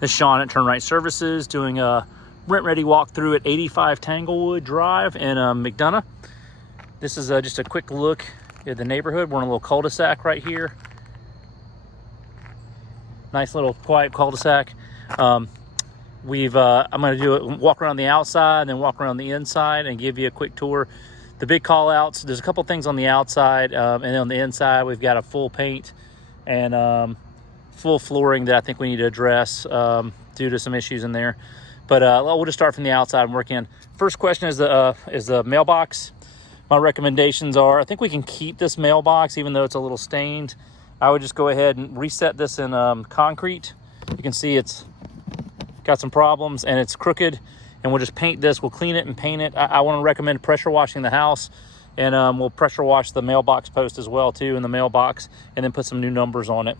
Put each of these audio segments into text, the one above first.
This is Sean at Turn Right Services doing a rent-ready walkthrough at 85 Tanglewood Drive in McDonough. This is just a quick look at the neighborhood. We're in a little cul-de-sac right here. Nice little quiet cul-de-sac. I'm going to walk around the outside and then walk around the inside and give you a quick tour. The big call outs, there's a couple things on the outside, and then on the inside we've got a full paint and full flooring that I think we need to address due to some issues in there. But we'll just start from the outside and work in. First question is the mailbox. My recommendations are, I think we can keep this mailbox even though it's a little stained. I would just go ahead and reset this in concrete. You can see it's got some problems and it's crooked, and we'll just paint this. We'll clean it and paint it. I want to recommend pressure washing the house, and we'll pressure wash the mailbox post as well too in the mailbox, and then put some new numbers on it.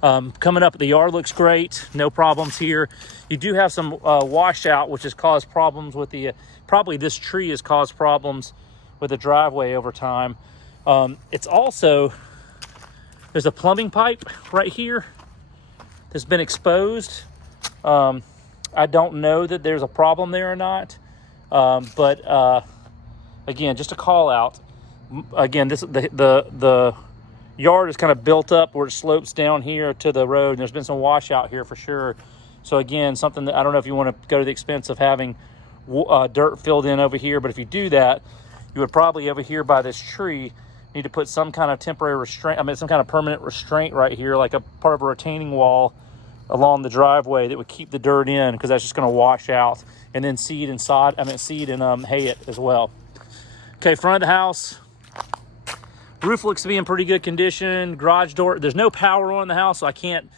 Coming up, the yard looks great, no problems here. You do have some washout, which has caused problems with the probably this tree has caused problems with the driveway over time. It's also, there's a plumbing pipe right here that's been exposed. I don't know that there's a problem there or not, but again, just a call out. Again, the yard is kind of built up where it slopes down here to the road, and there's been some washout here for sure. So again, something that I don't know if you want to go to the expense of having dirt filled in over here, but if you do that, you would probably over here by this tree need to put some kind of temporary restraint, some kind of permanent restraint right here, like a part of a retaining wall along the driveway that would keep the dirt in, because that's just going to wash out, and then seed and hay it as well. Okay, front of the house. Roof looks to be in pretty good condition. Garage door, there's no power on the house, so I can't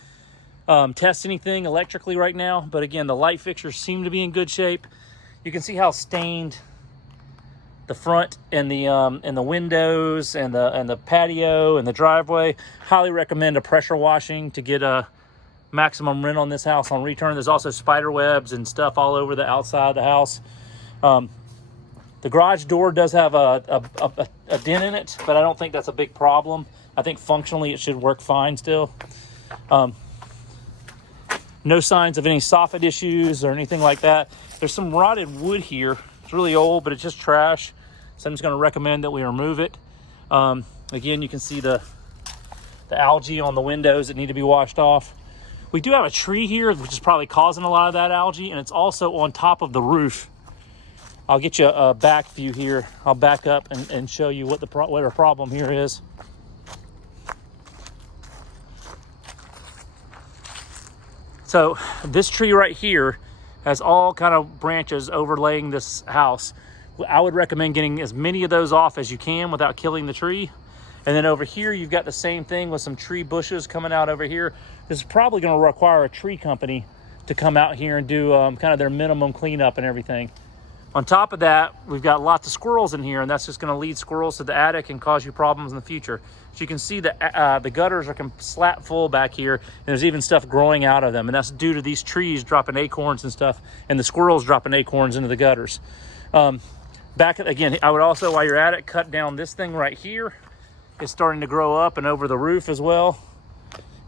test anything electrically right now. But again, the light fixtures seem to be in good shape. You can see how stained the front and the windows and the patio and the driveway. Highly recommend a pressure washing to get a maximum rent on this house on return. There's also spider webs and stuff all over the outside of the house. The garage door does have a dent in it, but I don't think that's a big problem. I think functionally it should work fine still. No signs of any soffit issues or anything like that. There's some rotted wood here. It's really old, but it's just trash. So I'm just going to recommend that we remove it. Again, you can see the algae on the windows that need to be washed off. We do have a tree here, which is probably causing a lot of that algae, and it's also on top of the roof. I'll get you a back view here. I'll back up and show you what our problem here is. So this tree right here has all kind of branches overlaying this house. I would recommend getting as many of those off as you can without killing the tree. And then over here, you've got the same thing with some tree bushes coming out over here. This is probably going to require a tree company to come out here and do kind of their minimum cleanup and everything. On top of that, we've got lots of squirrels in here, and that's just going to lead squirrels to the attic and cause you problems in the future. So you can see that the gutters are slap full back here, and there's even stuff growing out of them, and that's due to these trees dropping acorns and stuff, and the squirrels dropping acorns into the gutters. Again, I would also, while you're at it, cut down this thing right here. It's starting to grow up and over the roof as well.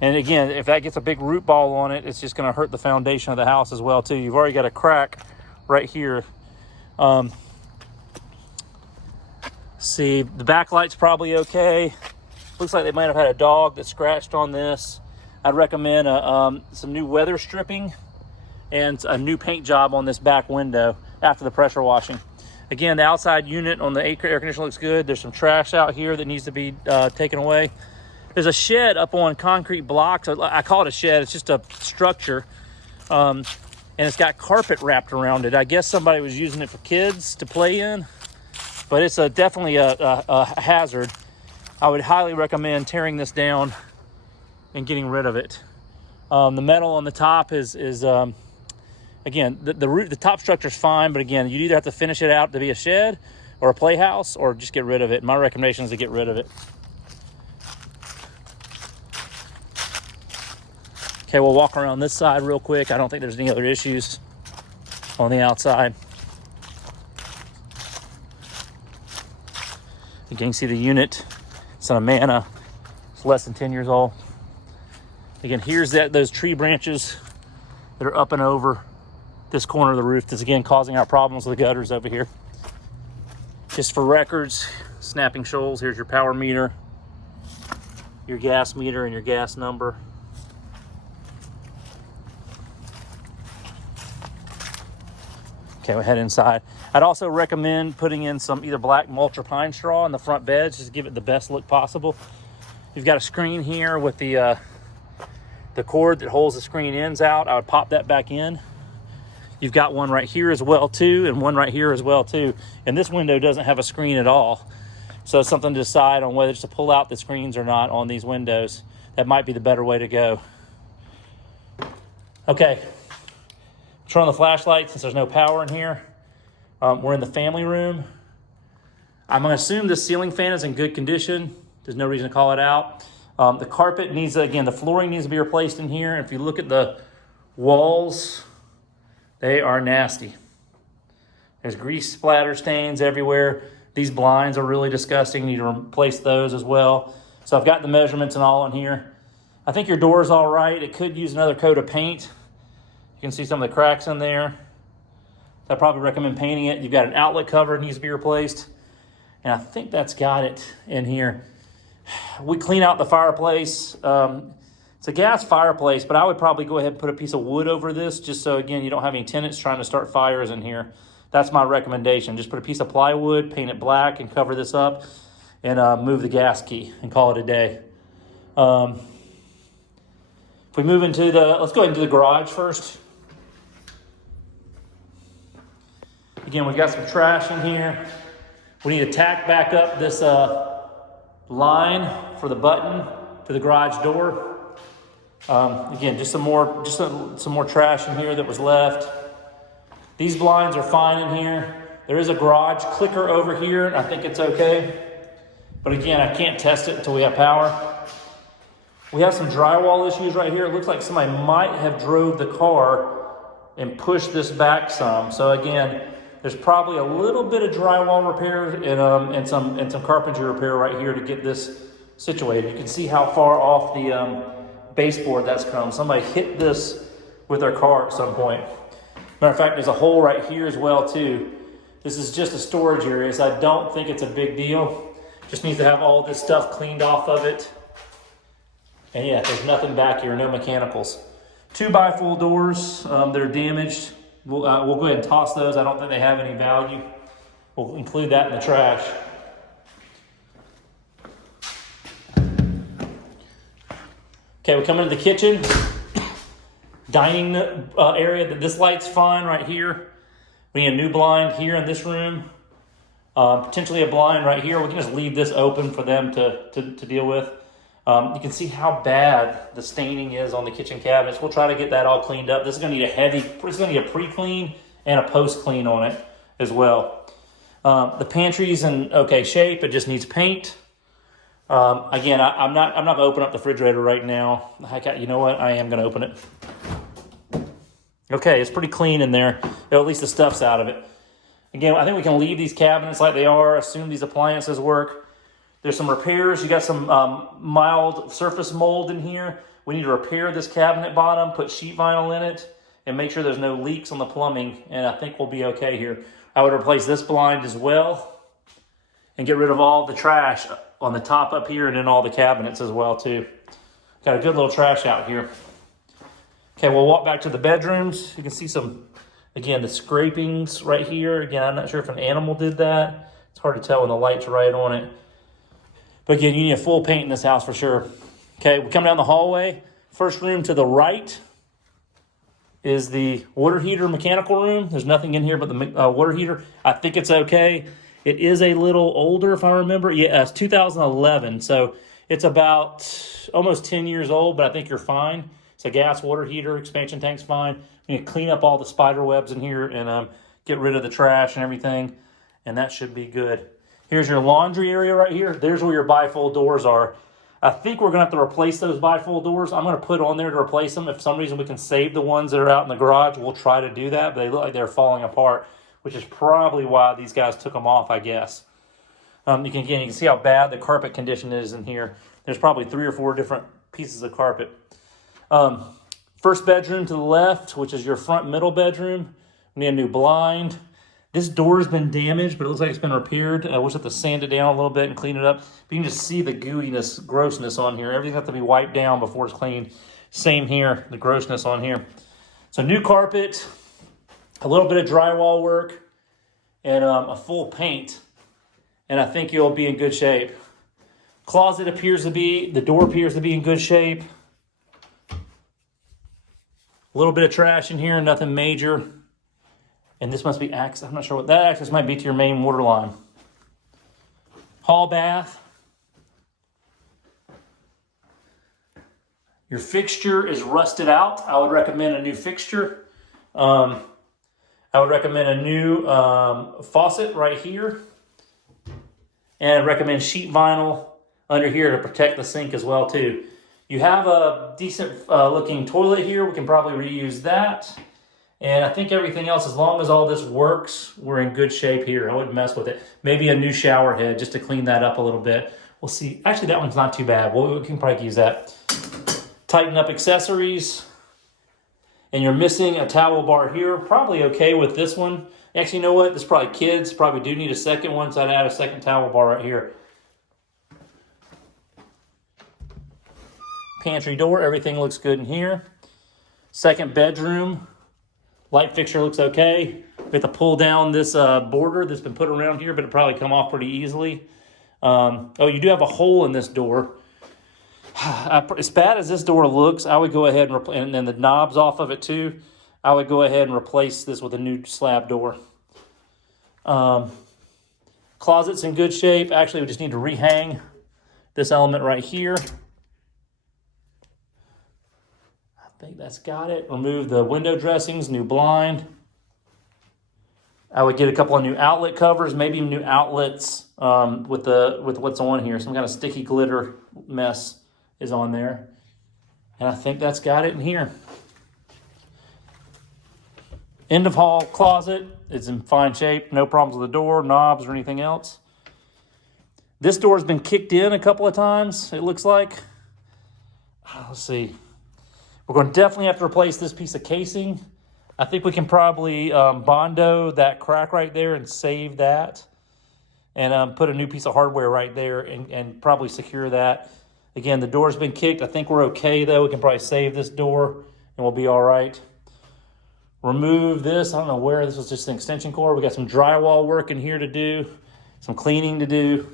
And again, if that gets a big root ball on it, it's just going to hurt the foundation of the house as well too. You've already got a crack right here. See, the backlight's probably okay. Looks like they might have had a dog that scratched on this. I'd recommend some new weather stripping and a new paint job on this back window after the pressure washing. Again, the outside unit on the air conditioner looks good. There's some trash out here that needs to be taken away. There's a shed up on concrete blocks. I call it a shed. It's just a structure. And it's got carpet wrapped around it. I guess somebody was using it for kids to play in, but it's definitely a hazard. I would highly recommend tearing this down and getting rid of it. The metal on the top is again, the top structure is fine, but again, you either have to finish it out to be a shed or a playhouse, or just get rid of it. My recommendation is to get rid of it. Okay, we'll walk around this side real quick. I don't think there's any other issues on the outside. You can see the unit. It's an Amana. It's less than 10 years old. Again, here's those tree branches that are up and over this corner of the roof. That's again causing our problems with the gutters over here. Just for records, snapping shoals, here's your power meter, your gas meter, and your gas number. Okay, we'll head inside. I'd also recommend putting in some either black mulch or pine straw in the front beds, just to give it the best look possible. You've got a screen here with the cord that holds the screen ends out. I would pop that back in. You've got one right here as well too, and one right here as well too. And this window doesn't have a screen at all. So it's something to decide on whether to pull out the screens or not on these windows. That might be the better way to go. Okay, turn on the flashlight since there's no power in here. We're in the family room. I'm gonna assume this ceiling fan is in good condition. There's no reason to call it out. The carpet needs, again, the flooring needs to be replaced in here. If you look at the walls, they are nasty. There's grease splatter stains everywhere. These blinds are really disgusting. You need to replace those as well. So I've got the measurements and all in here. I think your door is all right. It could use another coat of paint. You can see some of the cracks in there. So I probably recommend painting it. You've got an outlet cover that needs to be replaced. And I think that's got it in here. We clean out the fireplace. It's a gas fireplace, but I would probably go ahead and put a piece of wood over this just so, again, you don't have any tenants trying to start fires in here. That's my recommendation. Just put a piece of plywood, paint it black, and cover this up, and move the gas key and call it a day. If we move into let's go ahead and do the garage first. Again, we've got some trash in here. We need to tack back up this line for the button to the garage door. Again, just some more trash in here that was left. These blinds are fine in here. There is a garage clicker over here, and I think it's okay. But again, I can't test it until we have power. We have some drywall issues right here. It looks like somebody might have drove the car and pushed this back some. So again, there's probably a little bit of drywall repair and some carpentry repair right here to get this situated. You can see how far off the baseboard that's come. Somebody hit this with their car at some point. Matter of fact, there's a hole right here as well too. This is just a storage area, so I don't think it's a big deal. Just needs to have all this stuff cleaned off of it. And yeah, there's nothing back here, no mechanicals. 2 bifold doors that are damaged. We'll go ahead and toss those. I don't think they have any value. We'll include that in the trash. Okay, we come into the kitchen. Dining area. This light's fine right here. We need a new blind here in this room. Potentially a blind right here. We can just leave this open for them to deal with. You can see how bad the staining is on the kitchen cabinets. We'll try to get that all cleaned up. This is going to need a pre-clean and a post-clean on it as well. The pantry's in okay shape. It just needs paint. Again, I'm not going to open up the refrigerator right now. You know what? I am going to open it. Okay, it's pretty clean in there. At least the stuff's out of it. Again, I think we can leave these cabinets like they are. Assume these appliances work. There's some repairs. You got some mild surface mold in here. We need to repair this cabinet bottom, put sheet vinyl in it, and make sure there's no leaks on the plumbing. And I think we'll be okay here. I would replace this blind as well and get rid of all the trash on the top up here and in all the cabinets as well too. Got a good little trash out here. Okay, we'll walk back to the bedrooms. You can see some, again, the scrapings right here. Again, I'm not sure if an animal did that. It's hard to tell when the light's right on it. But again, you need a full paint in this house for sure. Okay, we come down the hallway. First room to the right is the water heater mechanical room. There's nothing in here but the water heater. I think it's okay. It is a little older, if I remember. Yeah, it's 2011, so it's about almost 10 years old, but I think you're fine. It's a gas water heater, expansion tank's fine. We need to clean up all the spider webs in here and get rid of the trash and everything, and that should be good. Here's your laundry area right here. There's where your bifold doors are. I think we're going to have to replace those bifold doors. I'm going to put on there to replace them. If for some reason we can save the ones that are out in the garage, we'll try to do that, but they look like they're falling apart, which is probably why these guys took them off, I guess. You can see how bad the carpet condition is in here. There's probably 3 or 4 different pieces of carpet. First bedroom to the left, which is your front middle bedroom. We need a new blind. This door has been damaged, but it looks like it's been repaired. I wish I had to sand it down a little bit and clean it up. But you can just see the gooiness, grossness on here. Everything has to be wiped down before it's cleaned. Same here, the grossness on here. So new carpet, a little bit of drywall work, and a full paint. And I think you'll be in good shape. Closet appears to be, the door appears to be in good shape. A little bit of trash in here, nothing major. And this must be access. I'm not sure what that access might be to your main water line. Hall bath. Your fixture is rusted out. I would recommend a new fixture. I would recommend a new faucet right here. And I'd recommend sheet vinyl under here to protect the sink as well too. You have a decent looking toilet here. We can probably reuse that. And I think everything else, as long as all this works, we're in good shape here. I wouldn't mess with it. Maybe a new shower head just to clean that up a little bit. We'll see. Actually, that one's not too bad. We can probably use that. Tighten up accessories. And you're missing a towel bar here. Probably okay with this one. Actually, you know what? This is probably kids. Probably do need a second one, so I'd add a second towel bar right here. Pantry door. Everything looks good in here. Second bedroom. Light fixture looks okay. We have to pull down this border that's been put around here, but it'll probably come off pretty easily. Oh, you do have a hole in this door. As bad as this door looks, I would go ahead and then the knobs off of it too. I would go ahead and replace this with a new slab door. Closet's in good shape. Actually, we just need to rehang this element right here. I think that's got it. Remove the window dressings, new blind. I would get a couple of new outlet covers, maybe new outlets with what's on here. Some kind of sticky glitter mess is on there. And I think that's got it in here. End of hall closet. It's in fine shape. No problems with the door, knobs, or anything else. This door has been kicked in a couple of times, it looks like. Let's see. We're going to definitely have to replace this piece of casing. I think we can probably Bondo that crack right there and save that. And put a new piece of hardware right there and probably secure that. Again, the door's been kicked. I think we're okay though. We can probably save this door and we'll be all right. Remove this. I don't know where. This was just an extension cord. We got some drywall work in here to do. Some cleaning to do.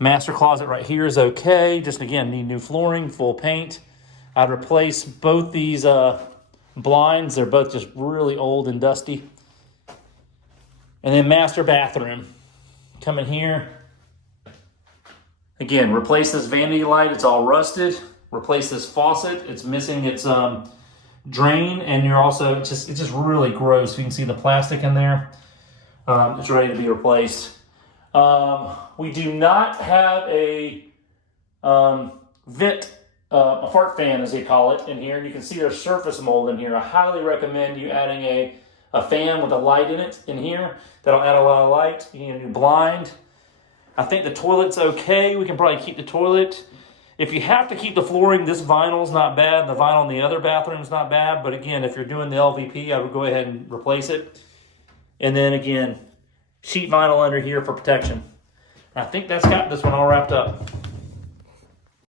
Master closet right here is okay. Just again, need new flooring, full paint. I'd replace both these blinds. They're both just really old and dusty. And then master bathroom. Come in here. Again, replace this vanity light. It's all rusted. Replace this faucet. It's missing its drain, and you're also it's just really gross. You can see the plastic in there. It's ready to be replaced. We do not have a vent, a fart fan as they call it in here. And you can see there's surface mold in here. I highly recommend you adding a fan with a light in it in here. That'll add a lot of light. You need a new blind. I think the toilet's okay. We can probably keep the toilet. If you have to keep the flooring, this vinyl's not bad. The vinyl in the other bathroom's not bad. But again, if you're doing the LVP, I would go ahead and replace it. And then again, sheet vinyl under here for protection. I think that's got this one all wrapped up.